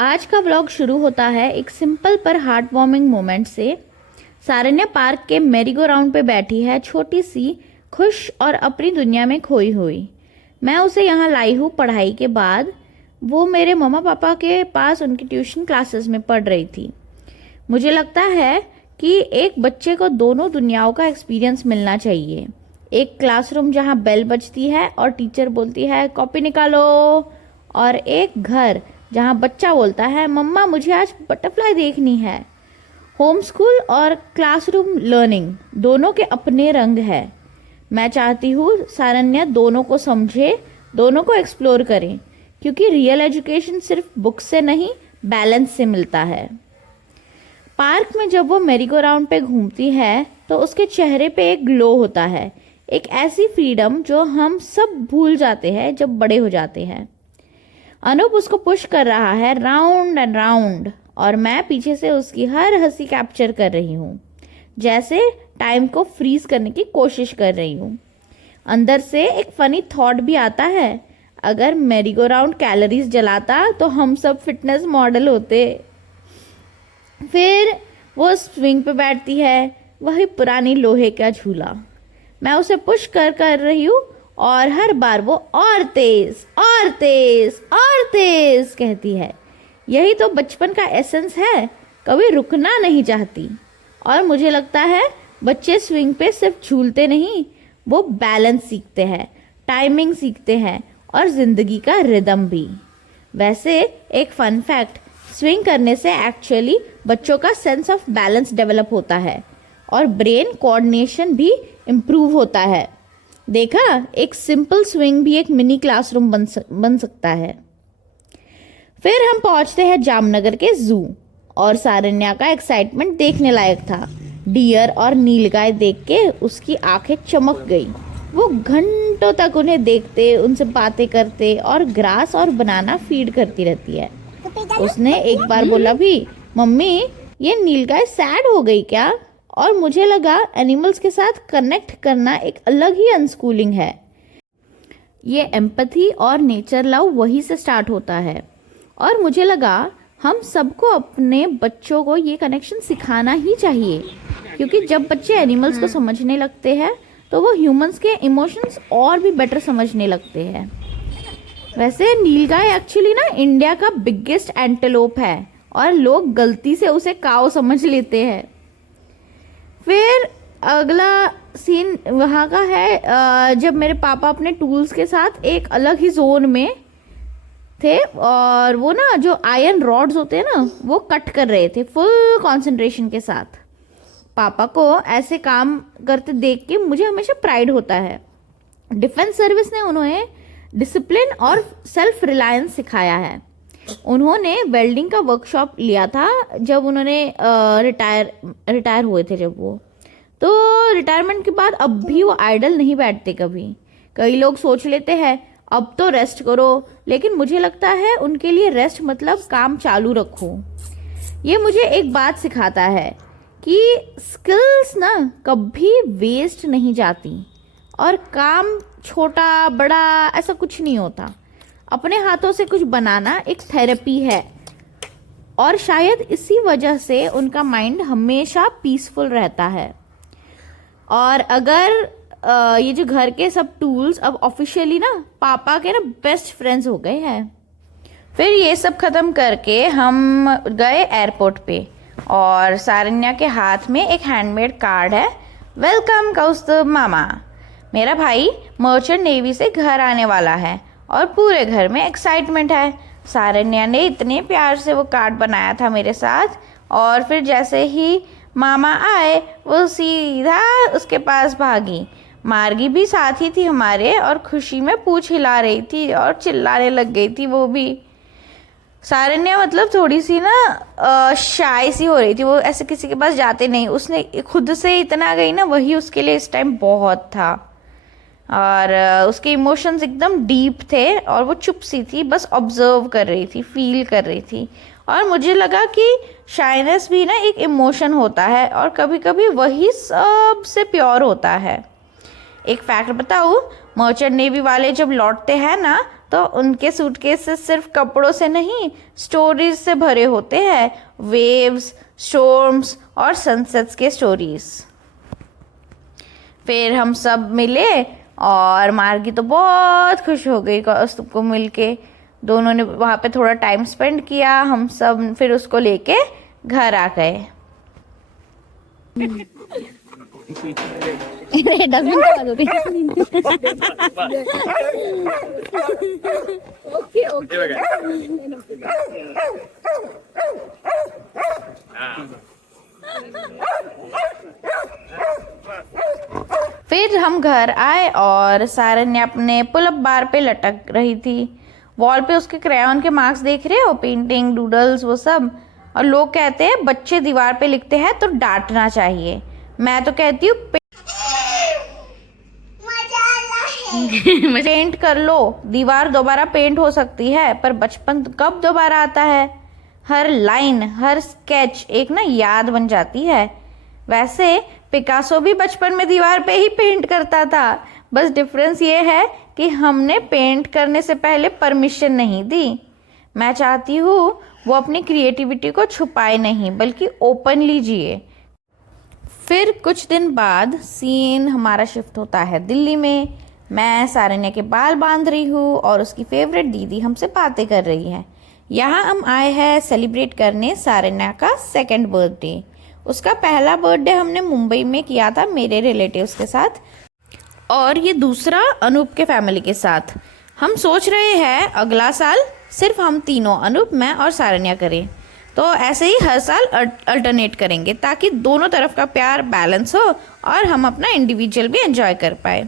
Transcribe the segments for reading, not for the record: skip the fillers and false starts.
आज का व्लॉग शुरू होता है एक सिंपल पर हार्ट वार्मिंग मोमेंट से। सारण्या पार्क के मेरीगो राउंड पे बैठी है, छोटी सी, खुश और अपनी दुनिया में खोई हुई। मैं उसे यहाँ लाई हूँ पढ़ाई के बाद। वो मेरे मम्मा पापा के पास उनकी ट्यूशन क्लासेस में पढ़ रही थी। मुझे लगता है कि एक बच्चे को दोनों दुनियाओं का एक्सपीरियंस मिलना चाहिए। एक क्लासरूम जहाँ बेल बजती है और टीचर बोलती है कॉपी निकालो, और एक घर जहाँ बच्चा बोलता है मम्मा मुझे आज बटरफ्लाई देखनी है। होम स्कूल और क्लासरूम लर्निंग दोनों के अपने रंग है। मैं चाहती हूँ सारण्या दोनों को समझे, दोनों को एक्सप्लोर करें, क्योंकि रियल एजुकेशन सिर्फ बुक से नहीं, बैलेंस से मिलता है। पार्क में जब वो मेरीगो राउंड पे घूमती है तो उसके चेहरे पे एक ग्लो होता है, एक ऐसी फ्रीडम जो हम सब भूल जाते हैं जब बड़े हो जाते हैं। अनूप उसको पुश कर रहा है राउंड एंड राउंड, और मैं पीछे से उसकी हर हंसी कैप्चर कर रही हूँ, जैसे टाइम को फ्रीज करने की कोशिश कर रही हूँ। अंदर से एक फनी थॉट भी आता है, अगर मेरीगो राउंड कैलोरीज जलाता तो हम सब फिटनेस मॉडल होते। फिर वो स्विंग पे बैठती है, वही पुरानी लोहे का झूला। मैं उसे पुश कर रही हूँ और हर बार वो और तेज और तेज और तेज कहती है। यही तो बचपन का एसेंस है, कभी रुकना नहीं चाहती। और मुझे लगता है बच्चे स्विंग पे सिर्फ झूलते नहीं, वो बैलेंस सीखते हैं, टाइमिंग सीखते हैं और जिंदगी का रिदम भी। वैसे एक फन फैक्ट, स्विंग करने से एक्चुअली बच्चों का सेंस ऑफ बैलेंस डेवलप होता है और ब्रेन कोऑर्डिनेशन भी इम्प्रूव होता है। देखा, एक सिंपल स्विंग भी एक मिनी क्लासरूम बन सकता है। फिर हम पहुंचते हैं जामनगर के जू, और सारण्या का एक्साइटमेंट देखने लायक था। डियर और नीलगाय देख के उसकी आंखें चमक गई। वो घंटों तक उन्हें देखते, उनसे बातें करते और ग्रास और बनाना फीड करती रहती है। उसने एक बार बोला भी, मम्मी ये नीलगाय सैड हो गई क्या? और मुझे लगा एनिमल्स के साथ कनेक्ट करना एक अलग ही अनस्कूलिंग है। ये एम्पैथी और नेचर लव वहीं से स्टार्ट होता है, और मुझे लगा हम सबको अपने बच्चों को ये कनेक्शन सिखाना ही चाहिए, क्योंकि जब बच्चे एनिमल्स को समझने लगते हैं तो वो ह्यूमंस के इमोशंस और भी बेटर समझने लगते हैं। वैसे नीलगाय एक्चुअली ना इंडिया का बिगेस्ट एंटेलोप है, और लोग गलती से उसे काऊ समझ लेते हैं। फिर अगला सीन वहाँ का है जब मेरे पापा अपने टूल्स के साथ एक अलग ही जोन में थे, और वो ना जो आयरन रॉड्स होते हैं ना वो कट कर रहे थे फुल कंसंट्रेशन के साथ। पापा को ऐसे काम करते देख के मुझे हमेशा प्राइड होता है। डिफेंस सर्विस ने उन्हें डिसिप्लिन और सेल्फ रिलायंस सिखाया है। उन्होंने वेल्डिंग का वर्कशॉप लिया था जब उन्होंने रिटायर हुए थे जब वो, तो रिटायरमेंट के बाद अब भी वो आइडल नहीं बैठते कभी। कई लोग सोच लेते हैं अब तो रेस्ट करो, लेकिन मुझे लगता है उनके लिए रेस्ट मतलब काम चालू रखो। ये मुझे एक बात सिखाता है कि स्किल्स ना कभी वेस्ट नहीं जाती, और काम छोटा बड़ा ऐसा कुछ नहीं होता। अपने हाथों से कुछ बनाना एक थेरेपी है, और शायद इसी वजह से उनका माइंड हमेशा पीसफुल रहता है। और अगर ये जो घर के सब टूल्स अब ऑफिशियली ना पापा के ना बेस्ट फ्रेंड्स हो गए हैं। फिर ये सब खत्म करके हम गए एयरपोर्ट पे, और सारण्या के हाथ में एक हैंडमेड कार्ड है, वेलकम कौस्तुभ मामा। मेरा भाई मर्चेंट नेवी से घर आने वाला है और पूरे घर में एक्साइटमेंट है। सारण्या ने इतने प्यार से वो कार्ड बनाया था मेरे साथ, और फिर जैसे ही मामा आए वो सीधा उसके पास भागी। मार्गी भी साथ ही थी हमारे, और खुशी में पूंछ हिला रही थी और चिल्लाने लग गई थी वो भी। सारण्या मतलब थोड़ी सी ना शाय सी हो रही थी, वो ऐसे किसी के पास जाते नहीं, उसने खुद से इतना गई ना, वही उसके लिए इस टाइम बहुत था। और उसके इमोशंस एकदम डीप थे, और वो चुप सी थी, बस ऑब्जर्व कर रही थी, फील कर रही थी। और मुझे लगा कि शाइनेस भी ना एक इमोशन होता है, और कभी कभी वही सबसे प्योर होता है। एक फैक्ट बताऊँ, मर्चेंट नेवी वाले जब लौटते हैं ना तो उनके सूटकेसेस सिर्फ कपड़ों से नहीं, स्टोरीज से भरे होते हैं। वेव्स, स्टॉर्म्स और सनसेट्स के स्टोरीज। फिर हम सब मिले और मार्गी तो बहुत खुश हो गई सबको मिलके। दोनों ने वहाँ पे थोड़ा टाइम स्पेंड किया। हम सब फिर उसको लेके घर आ गए। फिर हम घर आए और सारन ने अपने पुल अप बार पे लटक रही थी। वॉल पे उसके क्रेयॉन के मार्क्स देख रहे हो, पेंटिंग, डूडल्स, वो सब। और लोग कहते हैं बच्चे दीवार पे लिखते हैं तो डांटना चाहिए। मैं तो कहती हूँ पेंट कर लो। दीवार दोबारा पेंट हो सकती है, पर बचपन कब दोबारा आता है। हर लाइन, हर स्केच एक ना याद बन जाती है। वैसे पिकासो भी बचपन में दीवार पे ही पेंट करता था, बस डिफरेंस ये है कि हमने पेंट करने से पहले परमिशन नहीं दी। मैं चाहती हूँ वो अपनी क्रिएटिविटी को छुपाए नहीं, बल्कि ओपनली जिए। फिर कुछ दिन बाद सीन हमारा शिफ्ट होता है दिल्ली में। मैं सारन्या के बाल बांध रही हूँ और उसकी फेवरेट दीदी हमसे बातें कर रही है। यहाँ हम आए हैं सेलिब्रेट करने सारन्या का 2nd बर्थडे। उसका पहला बर्थडे हमने मुंबई में किया था मेरे रिलेटिव्स के साथ, और ये दूसरा अनूप के फैमिली के साथ। हम सोच रहे हैं अगला साल सिर्फ हम तीनों, अनूप, मैं और सारन्या, करें। तो ऐसे ही हर साल अल्टरनेट करेंगे ताकि दोनों तरफ का प्यार बैलेंस हो और हम अपना इंडिविजुअल भी एंजॉय कर पाए।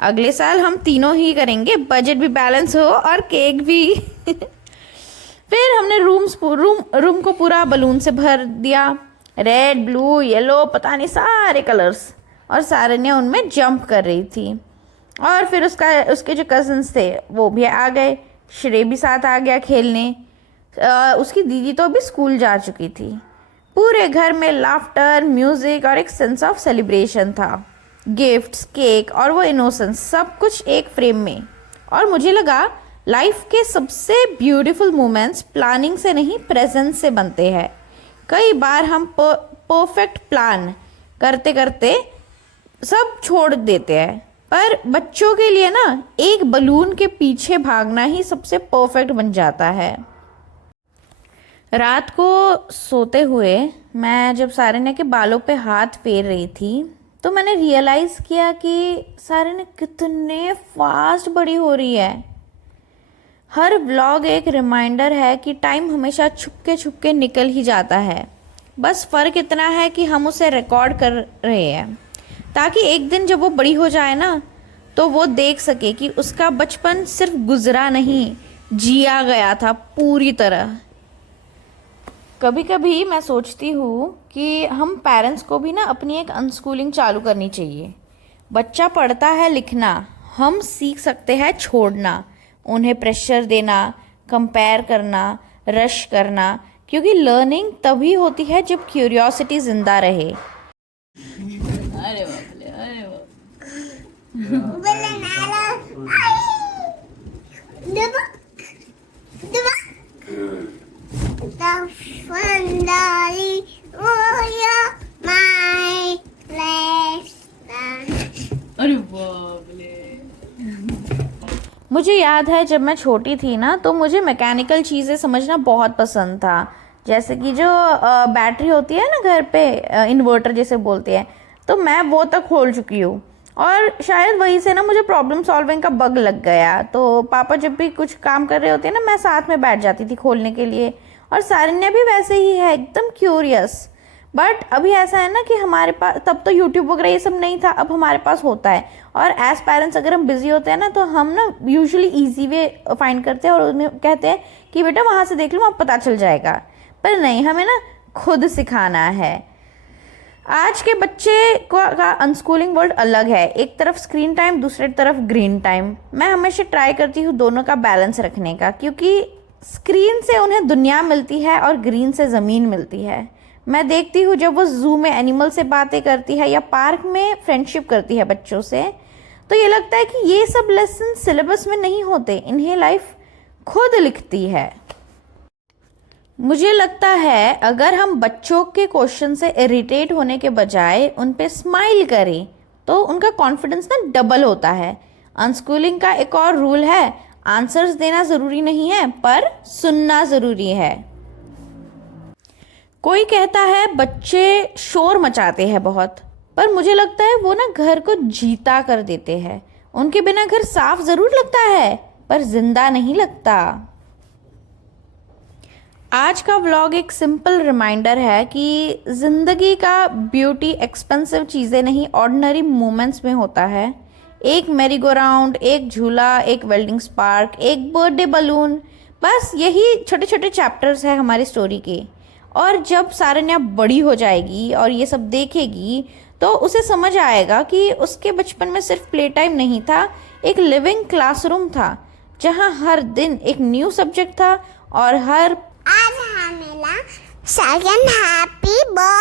अगले साल हम तीनों ही करेंगे, बजट भी बैलेंस हो और केक भी। फिर हमने रूम को पूरा बलून से भर दिया, रेड, ब्लू, येलो, पता नहीं सारे कलर्स। और सारन्या उनमें जंप कर रही थी। और फिर उसके जो कजन्स थे वो भी आ गए। श्रेय भी साथ आ गया खेलने। उसकी दीदी तो अभी स्कूल जा चुकी थी। पूरे घर में लाफ्टर, म्यूजिक और एक सेंस ऑफ सेलिब्रेशन था। गिफ्ट्स, केक और वो इनोसेंस, सब कुछ एक फ्रेम में। और मुझे लगा लाइफ के सबसे ब्यूटीफुल मोमेंट्स प्लानिंग से नहीं, प्रेजेंस से बनते हैं। कई बार हम परफेक्ट प्लान करते करते सब छोड़ देते हैं, पर बच्चों के लिए ना एक बलून के पीछे भागना ही सबसे परफेक्ट बन जाता है। रात को सोते हुए मैं जब सारन्या के बालों पे हाथ फेर रही थी तो मैंने रियलाइज़ किया कि सारन्या कितने फास्ट बड़ी हो रही है। हर व्लॉग एक रिमाइंडर है कि टाइम हमेशा छुपके छुपके निकल ही जाता है। बस फ़र्क इतना है कि हम उसे रिकॉर्ड कर रहे हैं, ताकि एक दिन जब वो बड़ी हो जाए ना तो वो देख सके कि उसका बचपन सिर्फ गुजरा नहीं, जिया गया था पूरी तरह। कभी कभी मैं सोचती हूँ कि हम पेरेंट्स को भी ना अपनी एक अनस्कूलिंग चालू करनी चाहिए। बच्चा पढ़ता है लिखना, हम सीख सकते हैं छोड़ना, उन्हें प्रेशर देना, कंपेयर करना, रश करना, क्योंकि लर्निंग तभी होती है जब क्यूरियोसिटी जिंदा रहे। अरे बाप रे, अरे बाप। अरे बाप रे। मुझे याद है जब मैं छोटी थी ना तो मुझे मैकेनिकल चीज़ें समझना बहुत पसंद था। जैसे कि जो बैटरी होती है ना घर पे, इन्वर्टर जैसे बोलते हैं, तो मैं वो तक खोल चुकी हूँ। और शायद वहीं से ना मुझे प्रॉब्लम सॉल्विंग का बग लग गया। तो पापा जब भी कुछ काम कर रहे होते हैं ना, मैं साथ में बैठ जाती थी खोलने के लिए। और सारन्या भी वैसे ही है, एकदम क्यूरियस। बट अभी ऐसा है ना कि हमारे पास, तब तो यूट्यूब वगैरह ये सब नहीं था, अब हमारे पास होता है। और एज पेरेंट्स अगर हम बिजी होते हैं ना तो हम ना यूजुअली ईजी वे फाइंड करते हैं और उन्हें कहते हैं कि बेटा वहाँ से देख लो, वहाँ पता चल जाएगा। पर नहीं, हमें ना खुद सिखाना है। आज के बच्चे का अनस्कूलिंग वर्ल्ड अलग है। एक तरफ स्क्रीन टाइम, दूसरी तरफ ग्रीन टाइम। मैं हमेशा ट्राई करती हूँ दोनों का बैलेंस रखने का, क्योंकि स्क्रीन से उन्हें दुनिया मिलती है और ग्रीन से ज़मीन मिलती है। मैं देखती हूँ जब वो जू में एनिमल से बातें करती है या पार्क में फ्रेंडशिप करती है बच्चों से, तो ये लगता है कि ये सब लेसन सिलेबस में नहीं होते, इन्हें लाइफ खुद लिखती है। मुझे लगता है अगर हम बच्चों के क्वेश्चन से इरिटेट होने के बजाय उन पे स्माइल करें तो उनका कॉन्फिडेंस ना डबल होता है। अनस्कूलिंग का एक और रूल है, आंसर्स देना ज़रूरी नहीं है पर सुनना ज़रूरी है। कोई कहता है बच्चे शोर मचाते हैं बहुत, पर मुझे लगता है वो ना घर को जीता कर देते हैं। उनके बिना घर साफ ज़रूर लगता है पर जिंदा नहीं लगता। आज का व्लॉग एक सिंपल रिमाइंडर है कि ज़िंदगी का ब्यूटी एक्सपेंसिव चीज़ें नहीं, ऑर्डिनरी मोमेंट्स में होता है। एक मैरी गो राउंड, एक झूला, एक वेल्डिंग स्पार्क, एक बर्थडे बलून, बस यही छोटे छोटे चैप्टर्स हैं हमारी स्टोरी के। और जब सारन्या बड़ी हो जाएगी और ये सब देखेगी तो उसे समझ आएगा कि उसके बचपन में सिर्फ प्ले टाइम नहीं था, एक लिविंग क्लासरूम था जहाँ हर दिन एक न्यू सब्जेक्ट था और हर आज हमें सेकंड हैप्पी बर्थडे